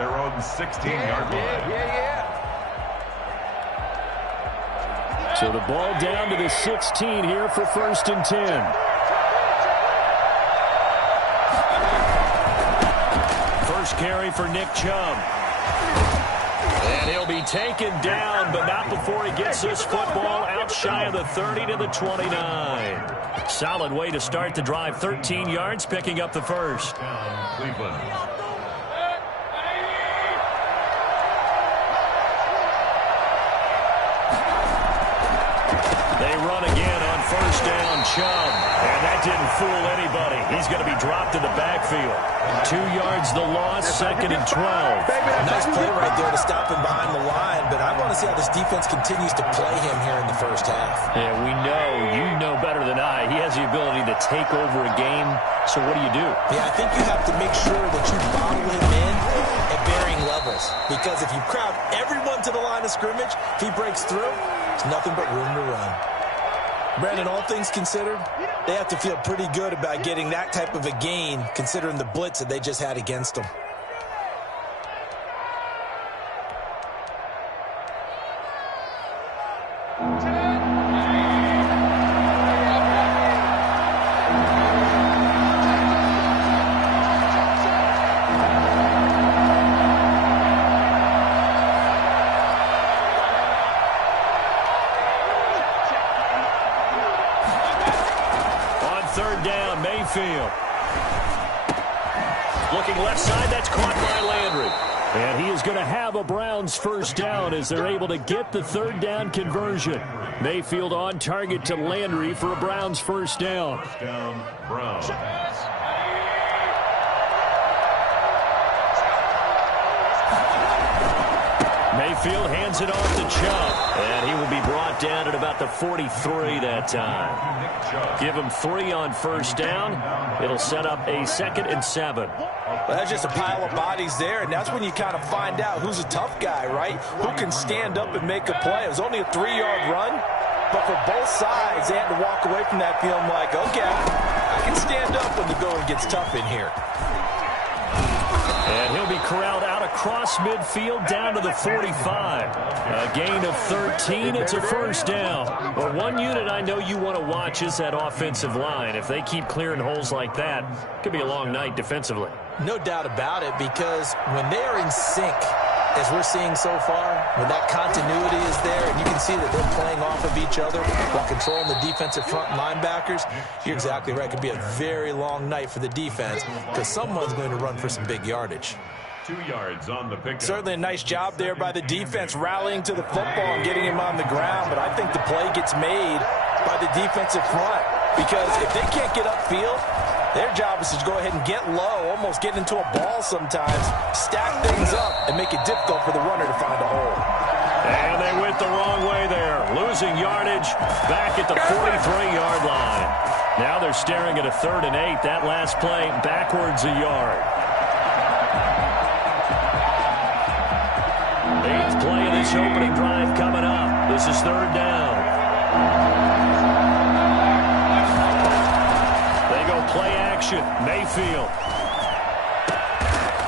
their own 16-yard line. So the ball down to the 16 here for 1st and 10. First carry for Nick Chubb. And he'll be taken down, but not before he gets this football out shy of the 30 to the 29. Solid way to start the drive. 13 yards, picking up the first. Cleveland. They run again on 1st down, Chubb. And that didn't fool anybody. He's going to be dropped in the backfield. 2 yards the loss, 2nd and 12. Nice play right there to stop him behind the line, but I want to see how this defense continues to play him here in the first half. Yeah, we know, you know better than I, he has the ability to take over a game, so what do you do? Yeah, I think you have to make sure that you bottle him in at varying levels, because if you crowd everyone to the line of scrimmage, if he breaks through, there's nothing but room to run. Brandon, all things considered, they have to feel pretty good about getting that type of a gain, considering the blitz that they just had against them. Looking left side, that's caught by Landry. And he is going to have a Browns first down as they're able to get the 3rd down conversion. Mayfield on target to Landry for a Browns first down. First down, Browns. Mayfield hands it off to Chubb, and he will be brought down at about the 43 that time. Give him 3 on first down. It'll set up a 2nd and 7. Well, that's just a pile of bodies there, and that's when you kind of find out who's a tough guy, right? Who can stand up and make a play. It was only a 3-yard run, but for both sides, they had to walk away from that feeling like, okay, I can stand up when the going gets tough in here. And he'll be corralled out across midfield down to the 45. A gain of 13. It's a first down. But one unit I know you want to watch is that offensive line. If they keep clearing holes like that, it could be a long night defensively. No doubt about it, because when they are in sync, as we're seeing so far, when that continuity is there and you can see that they're playing off of each other while controlling the defensive front linebackers, you're exactly right. It could be a very long night for the defense because someone's going to run for some big yardage. 2 yards on the pickup. Certainly a nice job there by the defense rallying to the football and getting him on the ground, but I think the play gets made by the defensive front because if they can't get upfield, their job is to go ahead and get low, almost get into a ball sometimes, stack things up, and make it difficult for the runner to find a hole. And they went the wrong way there, losing yardage back at the 43-yard line. Now they're staring at a 3rd and 8. That last play backwards a yard. 8th play of this opening drive coming up. This is 3rd down. They go play action. Mayfield.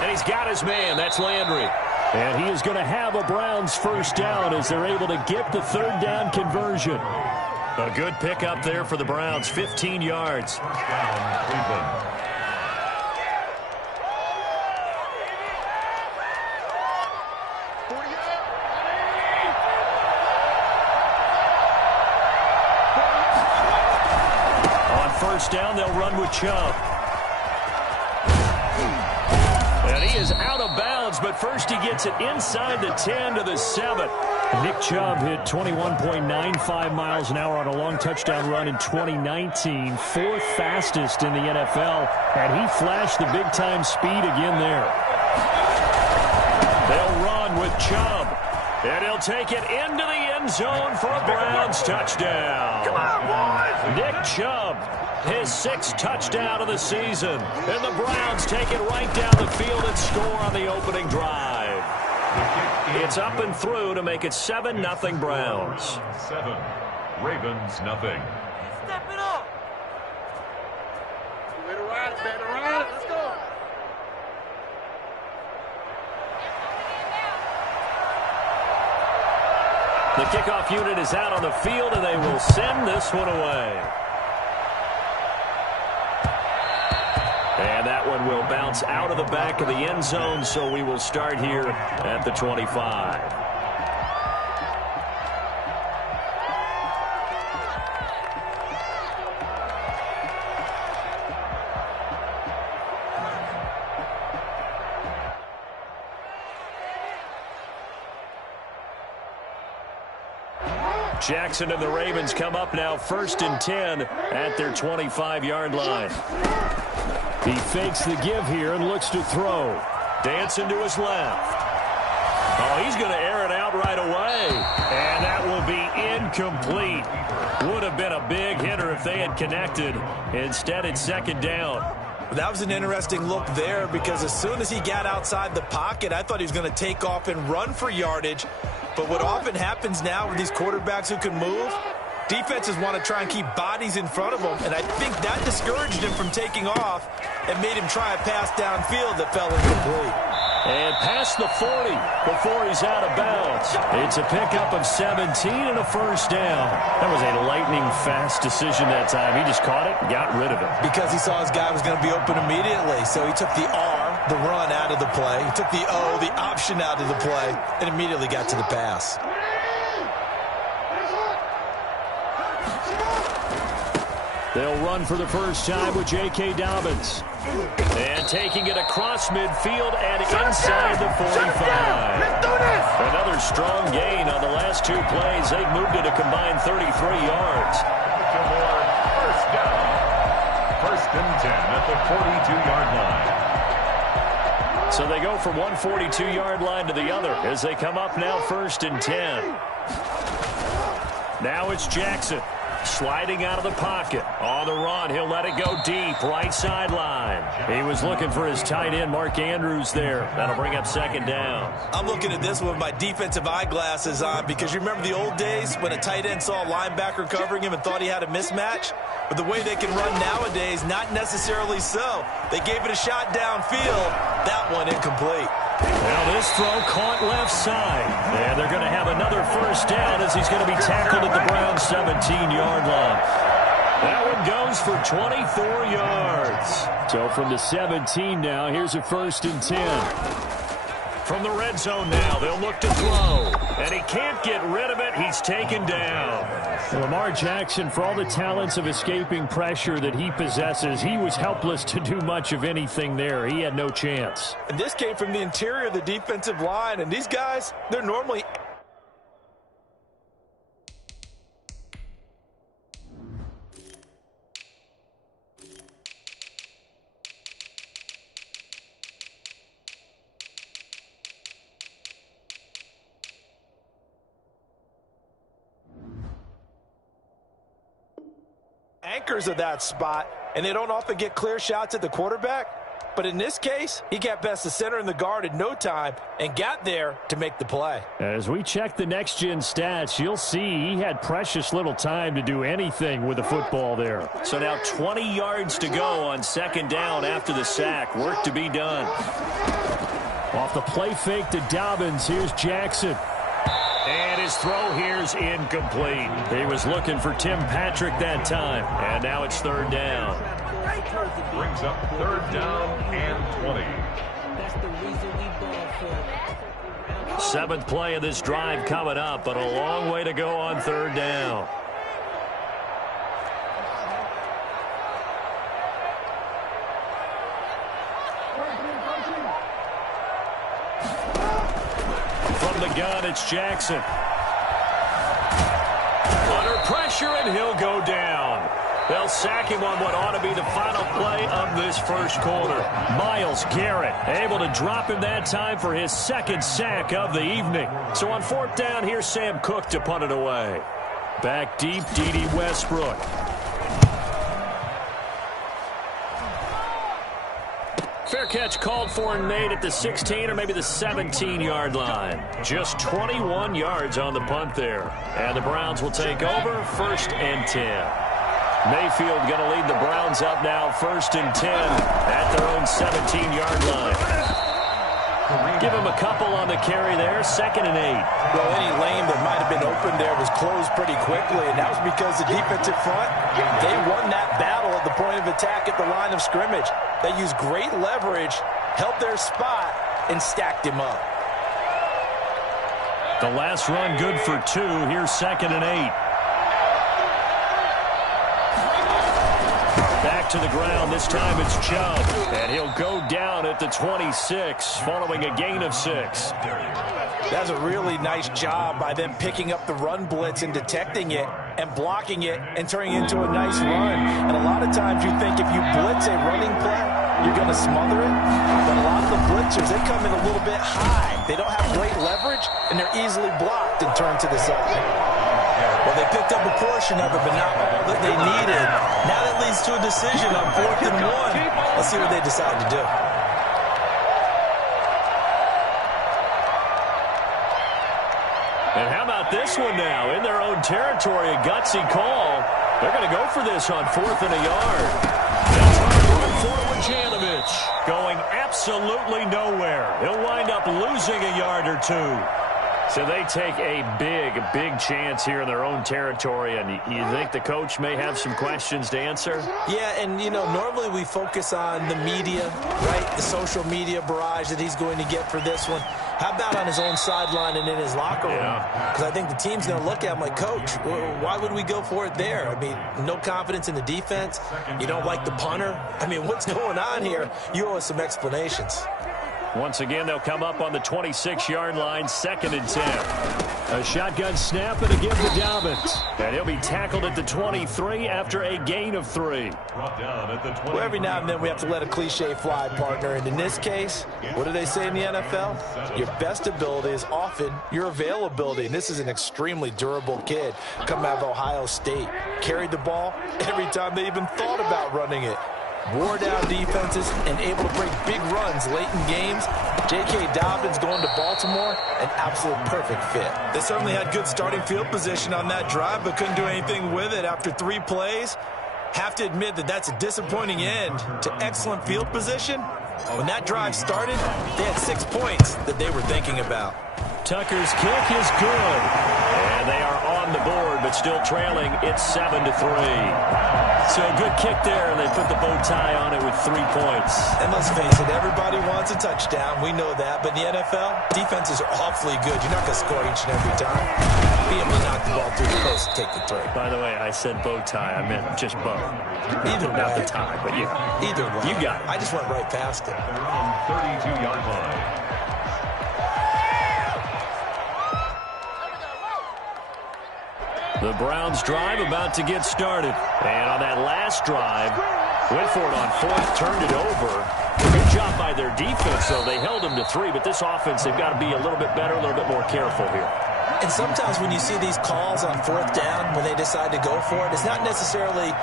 And he's got his man. That's Landry. And he is going to have a Browns first down as they're able to get the 3rd down conversion. A good pickup there for the Browns. 15 yards. Down, Cleveland. First down, they'll run with Chubb. And he is out of bounds, but first he gets it inside the 10 to the 7. Nick Chubb hit 21.95 miles an hour on a long touchdown run in 2019, 4th fastest in the NFL, and he flashed the big-time speed again there. They'll run with Chubb, and he'll take it into the end zone for a Browns touchdown. Come on, boys! Nick Chubb, his 6th touchdown of the season. And the Browns take it right down the field and score on the opening drive. It's up and through to make it 7-0 Browns. 7. Ravens, nothing. Step it up. Better ride, let's go. The kickoff unit is out on the field, and they will send this one away. And that one will bounce out of the back of the end zone, so we will start here at the 25. Jackson and the Ravens come up now 1st and 10 at their 25-yard line. He fakes the give here and looks to throw. Dancing to his left. Oh, he's going to air it out right away. And that will be incomplete. Would have been a big hitter if they had connected. Instead, it's 2nd down. That was an interesting look there because as soon as he got outside the pocket, I thought he was going to take off and run for yardage. But what often happens now with these quarterbacks who can move, defenses want to try and keep bodies in front of them, and I think that discouraged him from taking off and made him try a pass downfield that fell incomplete. And past the 40 before he's out of bounds. It's a pickup of 17 and a 1st down. That was a lightning-fast decision that time. He just caught it and got rid of it. Because he saw his guy was going to be open immediately, so he took the R, the run, out of the play. He took the O, the option, out of the play, and immediately got to the pass. They'll run for the first time with J.K. Dobbins. And taking it across midfield and inside the 45. Another strong gain on the last 2 plays. They've moved it a combined 33 yards. First down. 1st and 10 at the 42-yard line. So they go from one 42-yard line to the other as they come up now 1st and 10. Now it's Jackson. Sliding out of the pocket. On the run, he'll let it go deep. Right sideline. He was looking for his tight end, Mark Andrews, there. That'll bring up 2nd down. I'm looking at this with my defensive eyeglasses on because you remember the old days when a tight end saw a linebacker covering him and thought he had a mismatch? But the way they can run nowadays, not necessarily so. They gave it a shot downfield. That one incomplete. Well, this throw caught left side. And they're going to have another 1st down as he's going to be tackled at the Browns' 17-yard line. That one goes for 24 yards. So from the 17 now, here's a 1st and 10. From the red zone now, they'll look to throw. And he can't get rid of it. He's taken down. Lamar Jackson, for all the talents of escaping pressure that he possesses, he was helpless to do much of anything there. He had no chance. And this came from the interior of the defensive line. And these guys, they're normally... anchors of that spot, and they don't often get clear shots at the quarterback. But in this case, he got past the center and the guard in no time and got there to make the play. As we check the next-gen stats, you'll see he had precious little time to do anything with the football there. So now 20 yards to go on 2nd down after the sack. Work to be done. Off the play fake to Dobbins, here's Jackson. And his throw here's incomplete. He was looking for Tim Patrick that time. And now it's 3rd down. Brings up 3rd down and 20. That's the reason we ball for. 7th play of this drive coming up, but a long way to go on 3rd down. From the gun, it's Jackson. Under pressure, and he'll go down. They'll sack him on what ought to be the final play of this first quarter. Myles Garrett able to drop him that time for his 2nd sack of the evening. So on 4th down, here's Sam Cook to punt it away. Back deep, D.D. Westbrook. Fair catch called for and made at the 16 or maybe the 17-yard line. Just 21 yards on the punt there. And the Browns will take over 1st and 10. Mayfield going to lead the Browns up now 1st and 10 at their own 17-yard line. Give him a couple on the carry there. 2nd and 8. Well, any lane that might have been open there was closed pretty quickly, and that was because the defensive front, they won that battle at the point of attack at the line of scrimmage. They used great leverage, held their spot, and stacked him up. The last run good for 2. Here's 2nd and 8. Back to the ground. This time it's Chubb. And he'll go down at the 26 following a gain of 6. That's a really nice job by them picking up the run blitz and detecting it and blocking it and turning it into a nice run. And a lot of times you think if you blitz a running play, you're going to smother it. But a lot of the blitzers, they come in a little bit high. They don't have great leverage, and they're easily blocked and turned to the side. Well, they picked up a portion of it, but not all that they needed. Now that leads to a decision on 4th and 1. Let's see what they decide to do. And how about this one now? In their own territory, a gutsy call. They're going to go for this on 4th and a yard. That's run forward, Janovich. Going absolutely nowhere. He'll wind up losing a yard or 2. So they take a big chance here in their own territory, and you think the coach may have some questions to answer? Yeah, and, you know, normally we focus on the media, right, the social media barrage that he's going to get for this one. How about on his own sideline and in his locker room? Because I think the team's going to look at him like, Coach, why would we go for it there? I mean, no confidence in the defense. You don't like the punter. I mean, what's going on here? You owe us some explanations. Once again, they'll come up on the 26-yard line, 2nd and 10. A shotgun snap and a give to Dobbins. And he'll be tackled at the 23 after a gain of 3. Well, every now and then we have to let a cliche fly, partner. And in this case, what do they say in the NFL? Your best ability is often your availability. And this is an extremely durable kid coming out of Ohio State. Carried the ball every time they even thought about running it. Wore down defenses and able to break big runs late in games. J.K. Dobbins going to Baltimore, an absolute perfect fit. They certainly had good starting field position on that drive, but couldn't do anything with it after 3 plays. Have to admit that that's a disappointing end to excellent field position. When that drive started, they had 6 points that they were thinking about. Tucker's kick is good. And they are on the board, but still trailing. It's 7-3. So a good kick there, and they put the bow tie on it with 3 points. And let's face it, everybody wants a touchdown. We know that. But in the NFL, defenses are awfully good. You're not going to score each and every time. Be able to knock the ball through the post and take the throw. By the way, I said bow tie. I meant just bow. Either way. Not the tie, but you. Either way. You got it. I just went right past it. 32-yard line. The Browns drive about to get started. And on that last drive, went for it on 4th, turned it over. Good job by their defense, though. They held them to 3, but this offense, they've got to be a little bit better, a little bit more careful here. And sometimes when you see these calls on 4th down, when they decide to go for it, it's not necessarily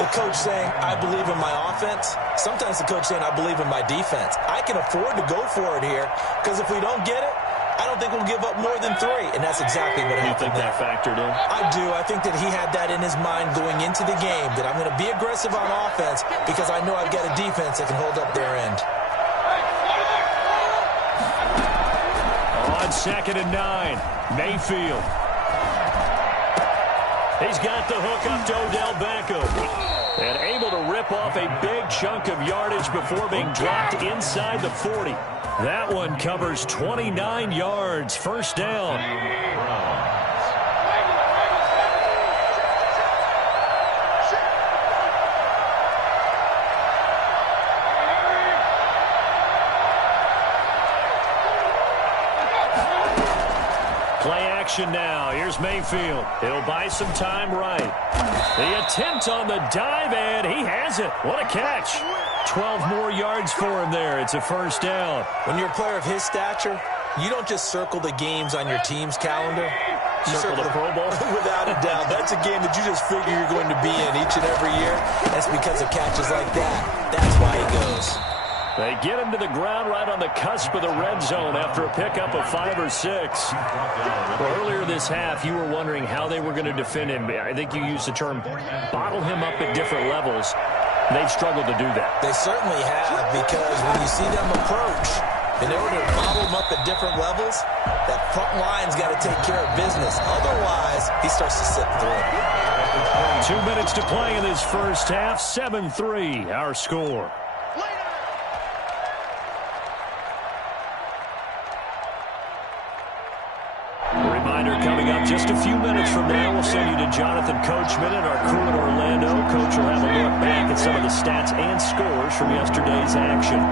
the coach saying, I believe in my offense. Sometimes the coach saying, I believe in my defense. I can afford to go for it here, because if we don't get it, I don't think we'll give up more than 3, and that's exactly what happened. You think that factored in? I do. I think that he had that in his mind going into the game, that I'm going to be aggressive on offense because I know I've got a defense that can hold up their end. On 2nd and 9, Mayfield. He's got the hook up to Odell Beckham. And able to rip off a big chunk of yardage before being dropped inside the 40. That one covers 29 yards. 1st down. Play action now. Here's Mayfield. He'll buy some time right. The attempt on the dive, and he has it. What a catch. 12 more yards for him there. It's a 1st down. When you're a player of his stature, you don't just circle the games on your team's calendar. You circle the Pro Bowl? Without a doubt. That's a game that you just figure you're going to be in each and every year. That's because of catches like that. That's why he goes. They get him to the ground right on the cusp of the red zone after a pickup of 5 or 6. Well, earlier this half, you were wondering how they were going to defend him. I think you used the term bottle him up at different levels. They've struggled to do that. They certainly have, because when you see them approach, In order to bottle him up at different levels, that front line's got to take care of business. Otherwise, he starts to slip through. 2 minutes to play in this first half. 7-3, our score. Reminder coming up just a few minutes from now. We'll send you to Jonathan Coachman and our crew in Orlando. Coach will have a look back at some of the stats and scores from yesterday's action.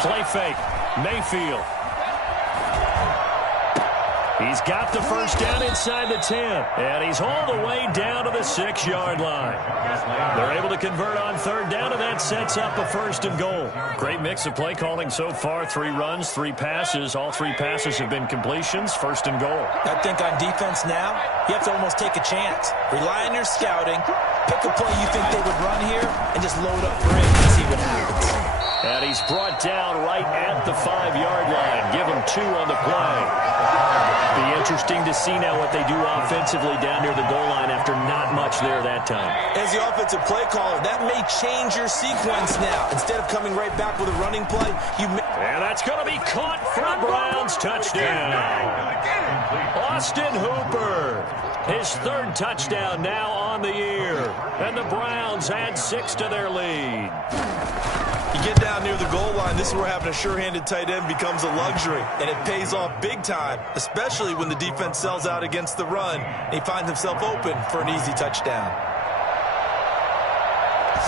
Play fake. Mayfield. He's got the first down inside the 10. And he's all the way down to the 6-yard line. They're able to convert on third down, and that sets up a first and goal. Great mix of play calling so far. 3 runs, 3 passes. All 3 passes have been completions. First and goal. I think on defense now, you have to almost take a chance. Rely on your scouting. Pick a play you think they would run here, and just load up for it and see what happens. And he's brought down right at the 5-yard line. Give him 2 on the play. Be interesting to see now what they do offensively down near the goal line after not much there that time. As the offensive play caller, that may change your sequence now. Instead of coming right back with a running play, and that's going to be caught for a Browns touchdown. Austin Hooper, his 3rd touchdown now on the year. And the Browns add 6 to their lead. You get down near the goal line, this is where having a sure-handed tight end becomes a luxury, and it pays off big time, especially when the defense sells out against the run, and he finds himself open for an easy touchdown.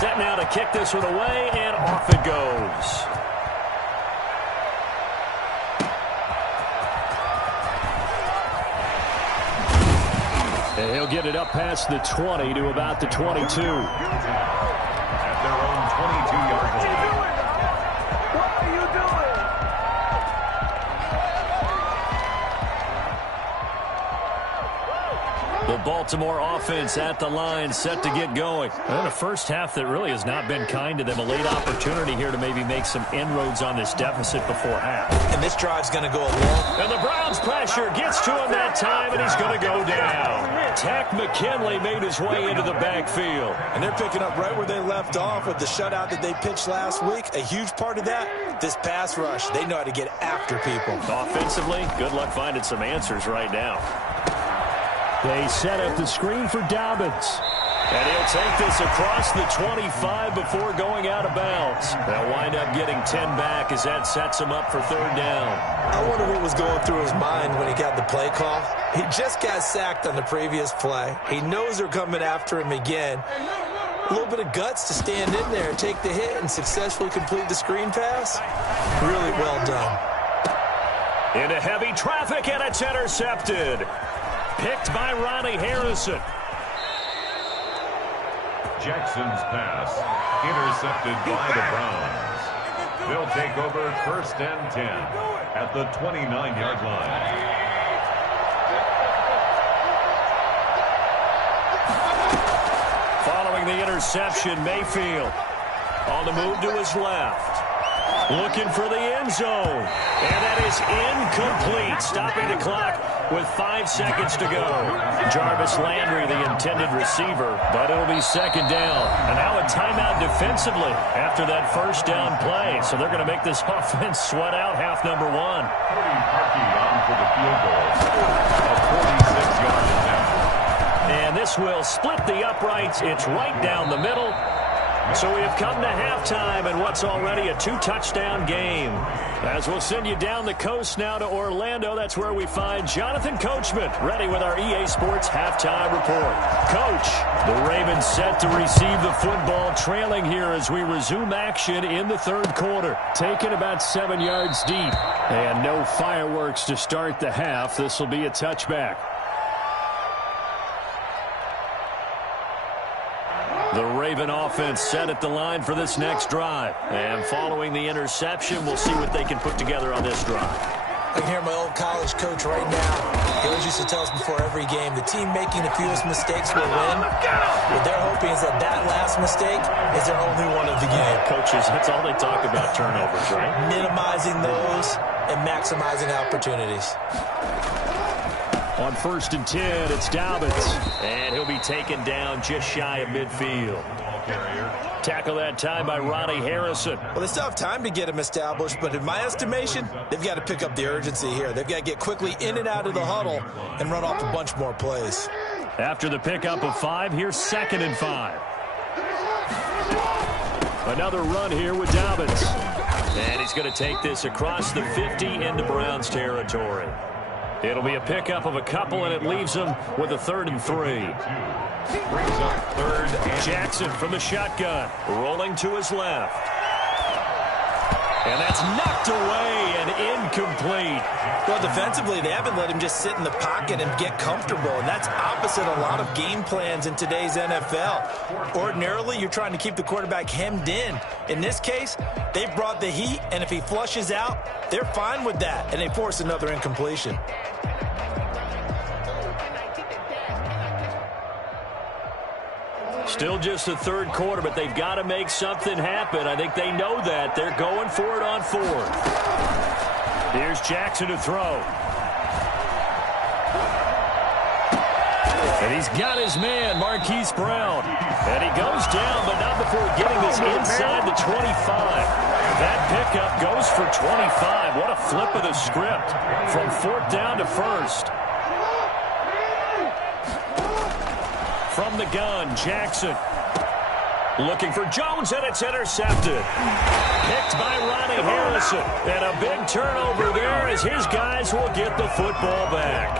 Set now to kick this one away, and off it goes. And he'll get it up past the 20 to about the 22. At their own 22-yard line. The Baltimore offense at the line, set to get going. And a first half that really has not been kind to them. A late opportunity here to maybe make some inroads on this deficit before half. And this drive's going to go long. And the Browns pressure gets to him that time, and he's going to go down. Tack McKinley made his way into the backfield. And they're picking up right where they left off with the shutout that they pitched last week. A huge part of that, this pass rush. They know how to get after people. Offensively, good luck finding some answers right now. They set up the screen for Dobbins. And he'll take this across the 25 before going out of bounds. They'll wind up getting 10 back as that sets him up for 3rd down. I wonder what was going through his mind when he got the play call. He just got sacked on the previous play. He knows they're coming after him again. A little bit of guts to stand in there and take the hit and successfully complete the screen pass. Really well done. Into heavy traffic, and it's intercepted. Picked by Ronnie Harrison. Jackson's pass intercepted by the Browns. They'll take over 1st and 10 at the 29-yard line. Following the interception, Mayfield on the move to his left. Looking for the end zone. And that is incomplete. Stopping the clock with 5 seconds to go. Jarvis Landry, the intended receiver, but it'll be 2nd down. And now a timeout defensively after that 1st down play. So they're going to make this offense sweat out half number 1. Cody Parkey on for the field goal. A 46-yard attempt. And this will split the uprights. It's right down the middle. So we have come to halftime in what's already a 2-touchdown game. As we'll send you down the coast now to Orlando, that's where we find Jonathan Coachman, ready with our EA Sports halftime report. Coach, the Ravens set to receive the football, trailing here as we resume action in the 3rd quarter. Taken about 7 yards deep, and no fireworks to start the half. This will be a touchback. The Raven offense set at the line for this next drive. And following the interception, we'll see what they can put together on this drive. I can hear my old college coach right now. He always used to tell us before every game, the team making the fewest mistakes will win. What they're hoping is that last mistake is their only one of the game. Coaches, that's all they talk about, turnovers, right? Minimizing those and maximizing opportunities. On 1st and 10, it's Dobbins. And he'll be taken down just shy of midfield. Tackle that time by Ronnie Harrison. Well, they still have time to get him established, but in my estimation, they've got to pick up the urgency here. They've got to get quickly in and out of the huddle and run off a bunch more plays. After the pickup of 5, here's 2nd and 5. Another run here with Dobbins. And he's going to take this across the 50 into Browns territory. It'll be a pickup of a couple, and it leaves them with a 3rd and 3. Brings up 3rd and Jackson from the shotgun, rolling to his left. And that's knocked away and incomplete. Well, defensively, they haven't let him just sit in the pocket and get comfortable, and that's opposite a lot of game plans in today's NFL. Ordinarily, you're trying to keep the quarterback hemmed in. In this case, they brought the heat, and if he flushes out, they're fine with that, and they force another incompletion. Still just the 3rd quarter, but they've got to make something happen. I think they know that. They're going for it on 4th. Here's Jackson to throw. And he's got his man, Marquise Brown. And he goes down, but not before getting this inside the 25. That pickup goes for 25. What a flip of the script from 4th down to 1st. From the gun, Jackson. Looking for Jones, and it's intercepted. Picked by Ronnie Harrison. And a big turnover there as his guys will get the football back.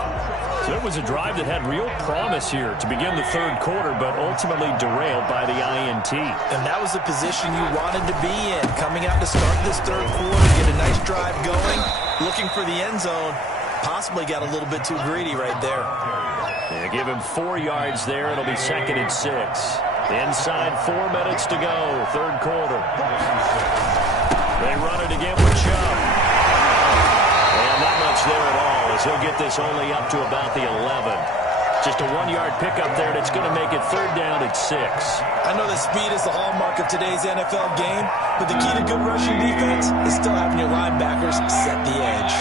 So it was a drive that had real promise here to begin the 3rd quarter, but ultimately derailed by the INT. And that was the position you wanted to be in. Coming out to start this 3rd quarter, get a nice drive going, looking for the end zone. Possibly got a little bit too greedy right there. Yeah, give him 4 yards there. It'll be 2nd and 6. Inside 4 minutes to go, 3rd quarter. They run it again with Chubb. And not much there at all as he'll get this only up to about the 11. Just a 1-yard pickup there, and it's going to make it 3rd down at 6. I know that speed is the hallmark of today's NFL game, but the key to good rushing defense is still having your linebackers set the edge.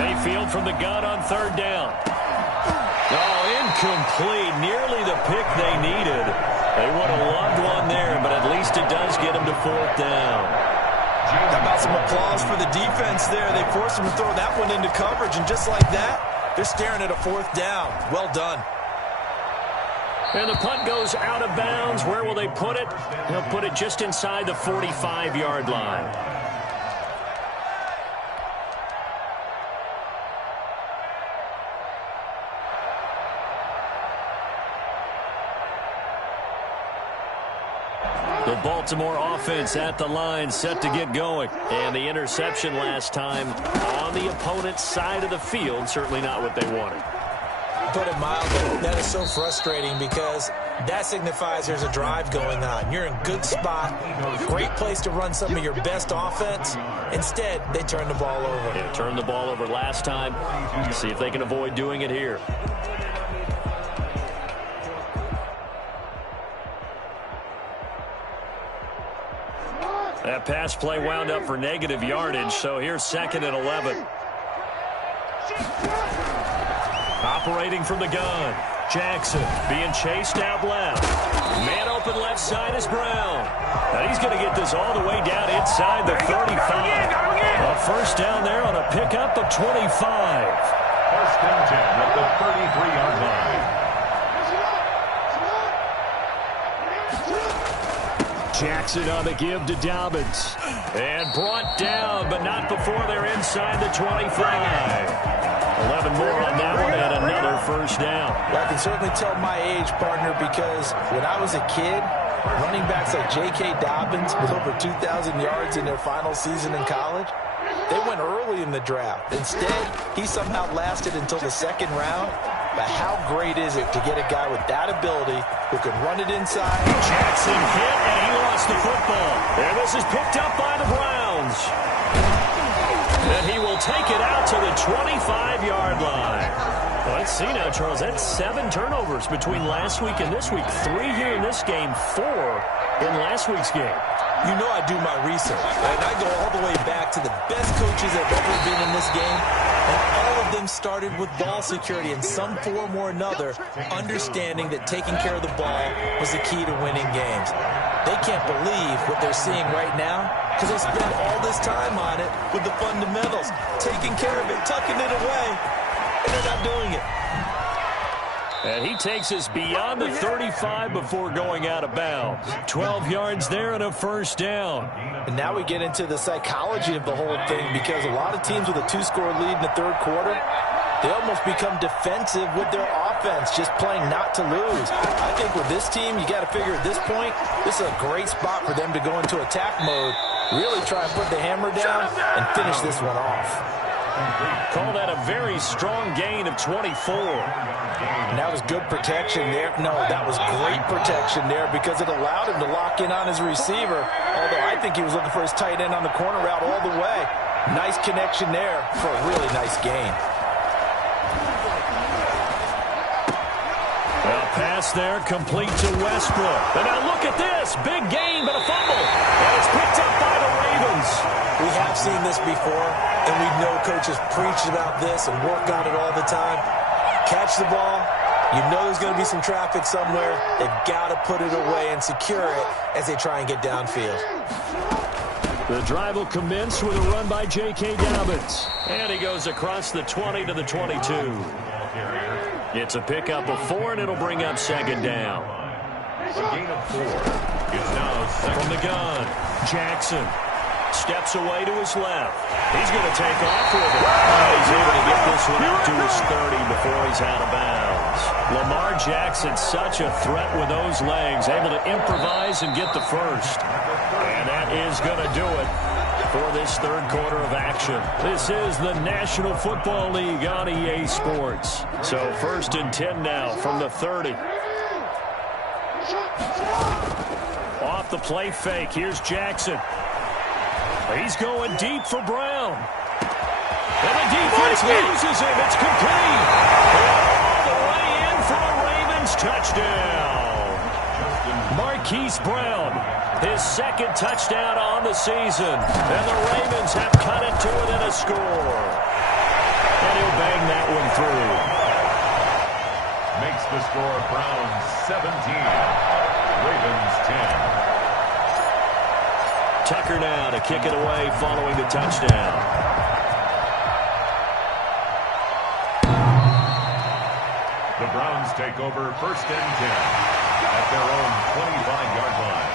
Mayfield from the gun on 3rd down. Oh, incomplete. Nearly the pick they needed. They would have loved one there, but at least it does get them to 4th down. How about some applause for the defense there? They forced him to throw that one into coverage, and just like that, they're staring at a 4th down. Well done. And the punt goes out of bounds. Where will they put it? They'll put it just inside the 45-yard line. The Baltimore offense at the line, set to get going. And the interception last time on the opponent's side of the field, certainly not what they wanted. Put it mildly, that is so frustrating because that signifies there's a drive going on. You're in good spot, great place to run some of your best offense. Instead, they turn the ball over. Yeah, turned the ball over last time. See if they can avoid doing it here. That pass play wound up for negative yardage, so here's 2nd and 11. Operating from the gun. Jackson being chased out left. Man open left side is Brown. Now he's going to get this all the way down inside the 35. A 1st down there on a pickup of 25. 1st and 10 at the 33-yard line. Jackson on the give to Dobbins. And brought down, but not before they're inside the 25. 11 more on that one, and another 1st down. Well, I can certainly tell my age, partner, because when I was a kid, running backs like J.K. Dobbins with over 2,000 yards in their final season in college, they went early in the draft. Instead, he somehow lasted until the 2nd round. But how great is it to get a guy with that ability who can run it inside? Jackson hit, and he lost the football. And this is picked up by the Browns. And he will take it out to the 25-yard line. Well, let's see now, Charles. That's 7 turnovers between last week and this week. 3 here in this game, 4 in last week's game. You know I do my research, and I go all the way back to the best coaches that have ever been in this game, and all of them started with ball security in some form or another, understanding that taking care of the ball was the key to winning games. They can't believe what they're seeing right now because they spend all this time on it with the fundamentals, taking care of it, tucking it away, and they're not doing it. And he takes us beyond the 35 before going out of bounds. 12 yards there and a first down. And now we get into the psychology of the whole thing, because a lot of teams with a 2-score lead in the third quarter, they almost become defensive with their offense, just playing not to lose. I think with this team, you got to figure at this point, this is a great spot for them to go into attack mode, really try and put the hammer down and finish this one off. Call that a very strong gain of 24. And that was good protection there. No, that was great protection there because it allowed him to lock in on his receiver, although I think he was looking for his tight end on the corner route all the way. Nice connection there for a really nice gain. Well, pass there, complete to Westbrook. And now look at this. Big gain, but a fumble. And it's picked up by the Ravens. We have seen this before, and we know coaches preach about this and work on it all the time. Catch the ball. You know there's going to be some traffic somewhere. They've got to put it away and secure it as they try and get downfield. The drive will commence with a run by J.K. Dobbins. And he goes across the 20 to the 22. It's a pickup of 4, and it'll bring up second down. A gain of 4. It's now second. From the gun, Jackson steps away to his left. He's going to take off with it. He's able to get this one out to his 30 before he's out of bounds. Lamar Jackson, such a threat with those legs, able to improvise and get the first. And that is going to do it for this third quarter of action. This is the National Football League on EA Sports. So 1st and 10 now from the 30. Off the play fake, here's Jackson. He's going deep for Brown. And the defense loses him. It's complete. All the way in for a Ravens touchdown. Marquise Brown, his second touchdown on the season. And the Ravens have cut it to within a score. And he'll bang that one through. Makes the score Browns 17. Ravens 10. Tucker now to kick it away following the touchdown. The Browns take over 1st and 10 at their own 25-yard line.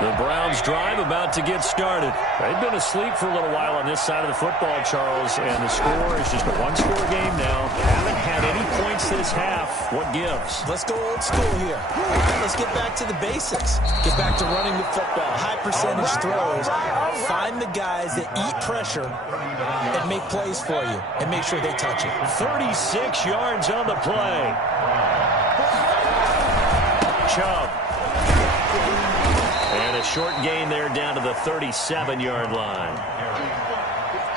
The Browns drive about to get started. They've been asleep for a little while on this side of the football, Charles, and the score is just a one-score game now. Haven't had any points this half. What gives? Let's go old school here. Let's get back to the basics. Get back to running the football, high percentage throws. Find the guys that eat pressure and make plays for you and make sure they touch it. 36 yards on the play. Chubb. And a short gain there down to the 37-yard line.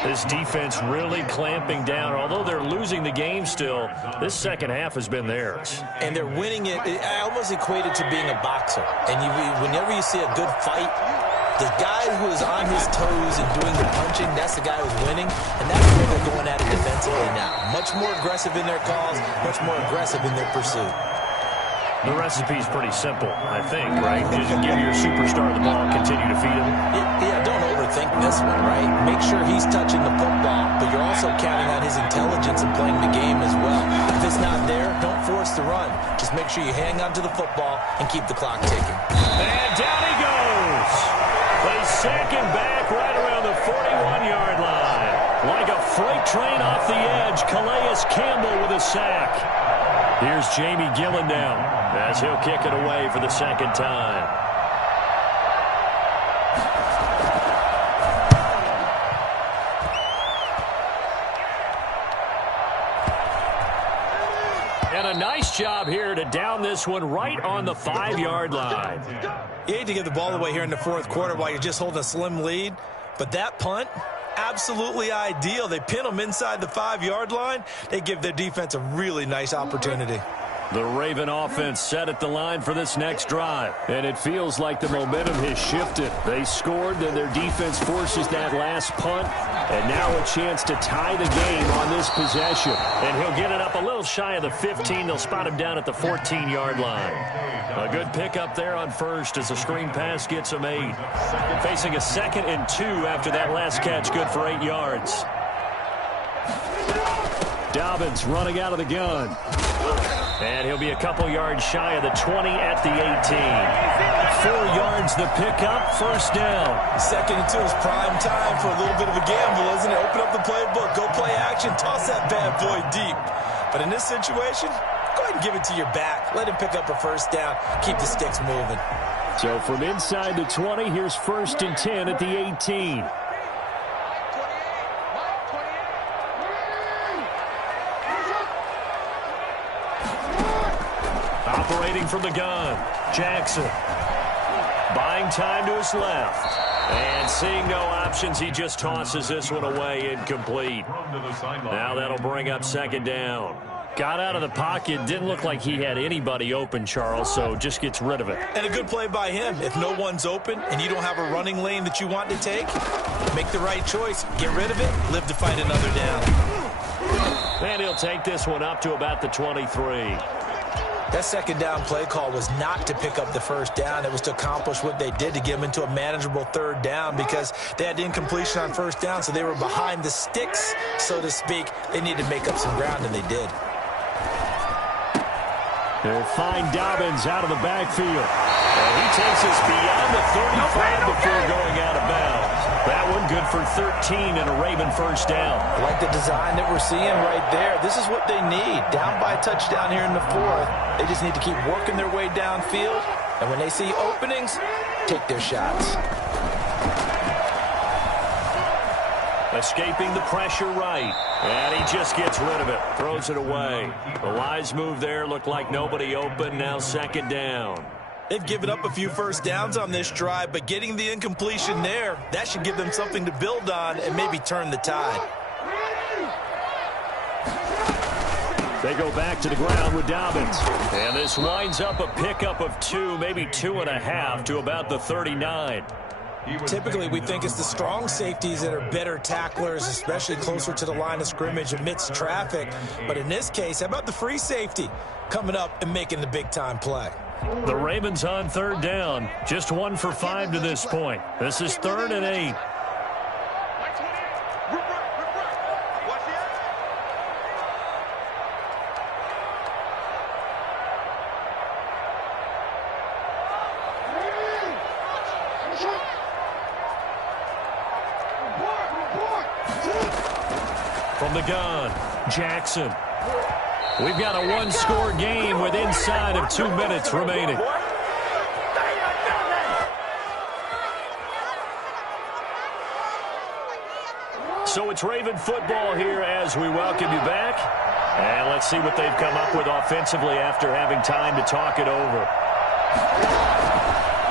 This defense really clamping down. Although they're losing the game still, this second half has been theirs. And they're winning it. I almost equate it to being a boxer. And whenever you see a good fight, the guy who is on his toes and doing the punching, that's the guy who's winning. And that's where they're going at it defensively now. Much more aggressive in their calls, much more aggressive in their pursuit. The recipe's pretty simple, I think, right? Just give your superstar the ball, continue to feed him. Yeah, don't overthink this one, right? Make sure he's touching the football, but you're also counting on his intelligence and playing the game as well. If it's not there, don't force the run. Just make sure you hang on to the football and keep the clock ticking. And down he goes. They sack him back right around the 41-yard line. Like a freight train off the edge, Calais Campbell with a sack. Here's Jamie Gillen now as he'll kick it away for the second time. And a nice job here to down this one right on the 5-yard line. You hate to give the ball away here in the fourth quarter while you're just holding a slim lead, but that punt, absolutely ideal. They pin them inside the 5-yard line. They give their defense a really nice opportunity. The Raven offense set at the line for this next drive. And it feels like the momentum has shifted. They scored, then their defense forces that last punt. And now a chance to tie the game on this possession. And he'll get it up a little shy of the 15. They'll spot him down at the 14-yard line. A good pickup there on first as the screen pass gets him 8. Facing a 2nd and 2 after that last catch, good for 8 yards. Dobbins running out of the gun. And he'll be a couple yards shy of the 20 at the 18. 4 yards the pickup, first down. 2nd and 2 is prime time for a little bit of a gamble, isn't it? Open up the playbook, go play action, toss that bad boy deep. But in this situation, go ahead and give it to your back. Let him pick up a first down. Keep the sticks moving. So from inside the 20, here's 1st and 10 at the 18. Operating from the gun, Jackson. Buying time to his left. And seeing no options, he just tosses this one away, incomplete. Now that'll bring up 2nd down. Got out of the pocket, didn't look like he had anybody open, Charles, so just gets rid of it. And a good play by him. If no one's open and you don't have a running lane that you want to take, make the right choice. Get rid of it, live to fight another down. And he'll take this one up to about the 23. That 2nd down play call was not to pick up the first down. It was to accomplish what they did to get them into a manageable 3rd down because they had incompletion on first down, so they were behind the sticks, so to speak. They needed to make up some ground, and they did. They'll find Dobbins out of the backfield. And he takes us beyond the 35 before going out of bounds. That one good for 13 and a Raven first down. I like the design that we're seeing right there. This is what they need. Down by a touchdown here in the 4th. They just need to keep working their way downfield. And when they see openings, take their shots. Escaping the pressure right. And he just gets rid of it. Throws it away. The wise move there. Looked like nobody open. Now 2nd down. They've given up a few first downs on this drive, but getting the incompletion there, that should give them something to build on and maybe turn the tide. They go back to the ground with Dobbins. And this winds up a pickup of 2, maybe 2.5 to about the 39. Typically, we think it's the strong safeties that are better tacklers, especially closer to the line of scrimmage amidst traffic. But in this case, how about the free safety coming up and making the big-time play? The Ravens on 3rd down. Just 1 for 5 to this point. This is 3rd and 8. From the gun, Jackson. We've got a 1-score game with inside of 2 minutes remaining. So it's Raven football here as we welcome you back. And let's see what they've come up with offensively after having time to talk it over.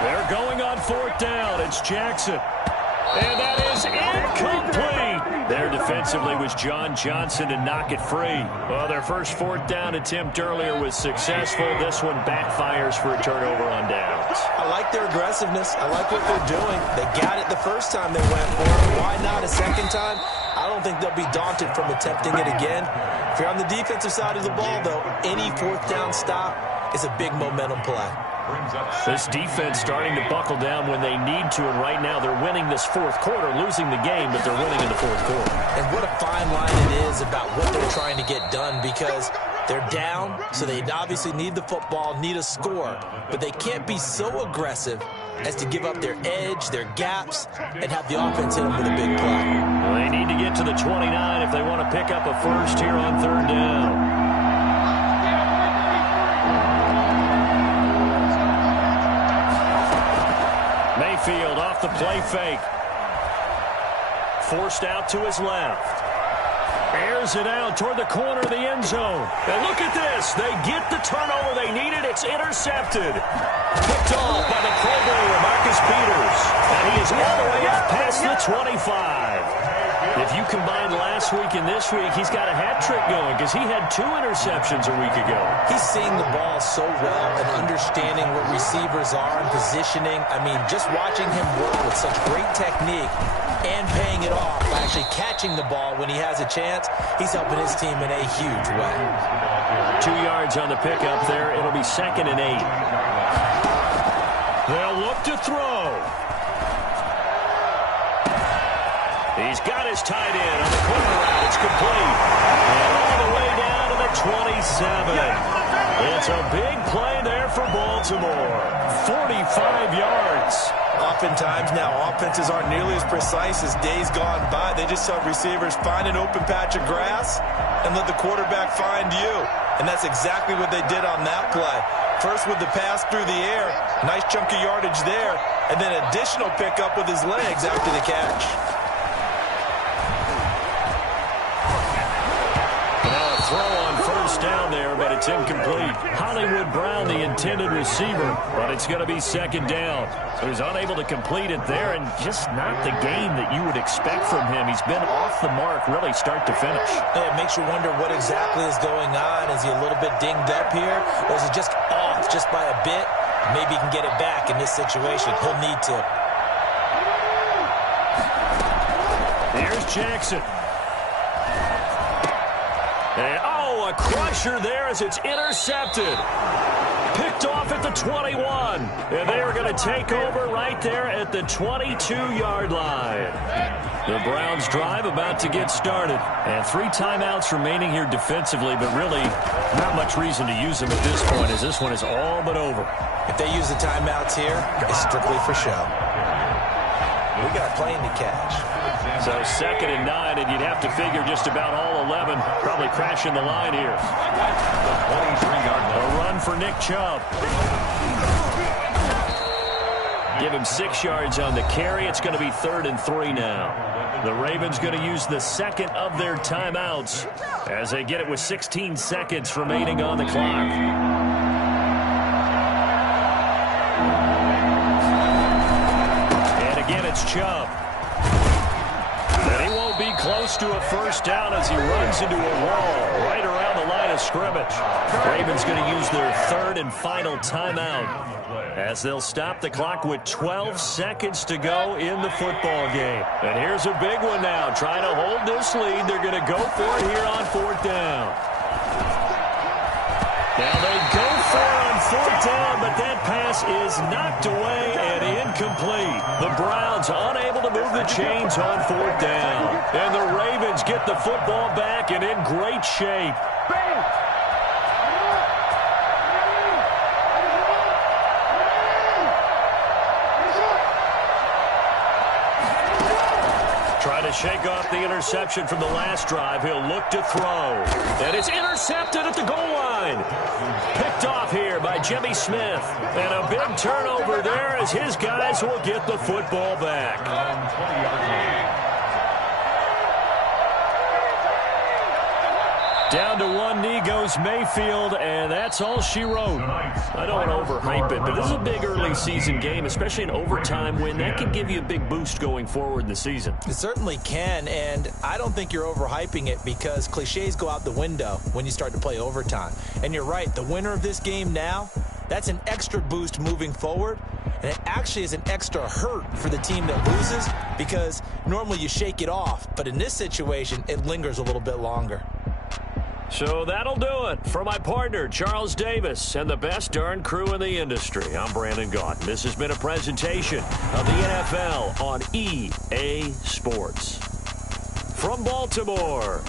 They're going on 4th down. It's Jackson. And that is incomplete. There defensively was John Johnson to knock it free. Well, their first 4th down attempt earlier was successful. This one backfires for a turnover on downs. I like their aggressiveness. I like what they're doing. They got it the first time they went for it. Why not a second time? I don't think they'll be daunted from attempting it again. If you're on the defensive side of the ball, though, any 4th down stop is a big momentum play. This defense starting to buckle down when they need to, and right now they're winning this 4th quarter, losing the game, but they're winning in the 4th quarter. And what a fine line it is about what they're trying to get done, because they're down, so they obviously need the football, need a score, but they can't be so aggressive as to give up their edge, their gaps, and have the offense hit them with a big play. Well, they need to get to the 29 if they want to pick up a first here on 3rd down. Mayfield off the play fake. Forced out to his left. Airs it out toward the corner of the end zone. And look at this. They get the turnover they needed. It's intercepted. Picked off by the Pro Bowler, Marcus Peters. And he is all the way up past the 25. If you combine last week and this week, he's got a hat trick going because he had 2 interceptions a week ago. He's seeing the ball so well and understanding where receivers are and positioning. I mean, just watching him work with such great technique and paying it off by actually catching the ball when he has a chance, he's helping his team in a huge way. 2 yards on the pickup there. It'll be 2nd and 8. They'll look to throw. He's got his tight end on the corner route. It's complete. And all the way down to the 27. It's a big play there for Baltimore. 45 yards. Oftentimes now, offenses aren't nearly as precise as days gone by. They just have receivers find an open patch of grass and let the quarterback find you. And that's exactly what they did on that play. First with the pass through the air, nice chunk of yardage there, and then additional pickup with his legs after the catch. Throw on first down there, but it's incomplete. Hollywood Brown, the intended receiver, but it's going to be 2nd down. So he's unable to complete it there, and just not the game that you would expect from him. He's been off the mark, really, start to finish. It makes you wonder what exactly is going on. Is he a little bit dinged up here, or is he just off just by a bit? Maybe he can get it back in this situation. He'll need to. Here's Jackson. And, a crusher there as it's intercepted. Picked off at the 21. And they are going to take over right there at the 22-yard line. The Browns drive about to get started. And 3 timeouts remaining here defensively, but really not much reason to use them at this point as this one is all but over. If they use the timeouts here, it's strictly for show. We got a plane to catch. So 2nd and 9, and you'd have to figure just about all 11 probably crashing the line here. The 23-yard line. A run for Nick Chubb. Give him 6 yards on the carry. It's going to be 3rd and 3 now. The Ravens going to use the 2nd of their timeouts as they get it with 16 seconds remaining on the clock. And again, it's Chubb. And he won't be close to a first down as he runs into a wall right around the line of scrimmage. Ravens going to use their 3rd and final timeout as they'll stop the clock with 12 seconds to go in the football game. And here's a big one now. Trying to hold this lead. They're going to go for it here on 4th down. Now they go for it on 4th down, but that pass is knocked away and incomplete. The Browns unable to move the chains on 4th down. And the Ravens get the football back and in great shape. Trying to shake off the interception from the last drive. He'll look to throw. And it's intercepted at the goal line. Picked off here by Jimmy Smith. And a big turnover there as his guys will get the football back. Down to one knee goes Mayfield, and that's all she wrote. I don't want to overhype it, but this is a big early season game, especially an overtime win. That can give you a big boost going forward in the season. It certainly can, and I don't think you're overhyping it because cliches go out the window when you start to play overtime. And you're right, the winner of this game now, that's an extra boost moving forward, and it actually is an extra hurt for the team that loses because normally you shake it off, but in this situation, it lingers a little bit longer. So that'll do it for my partner, Charles Davis, and the best darn crew in the industry. I'm Brandon Gaunt. This has been a presentation of the NFL on EA Sports. From Baltimore,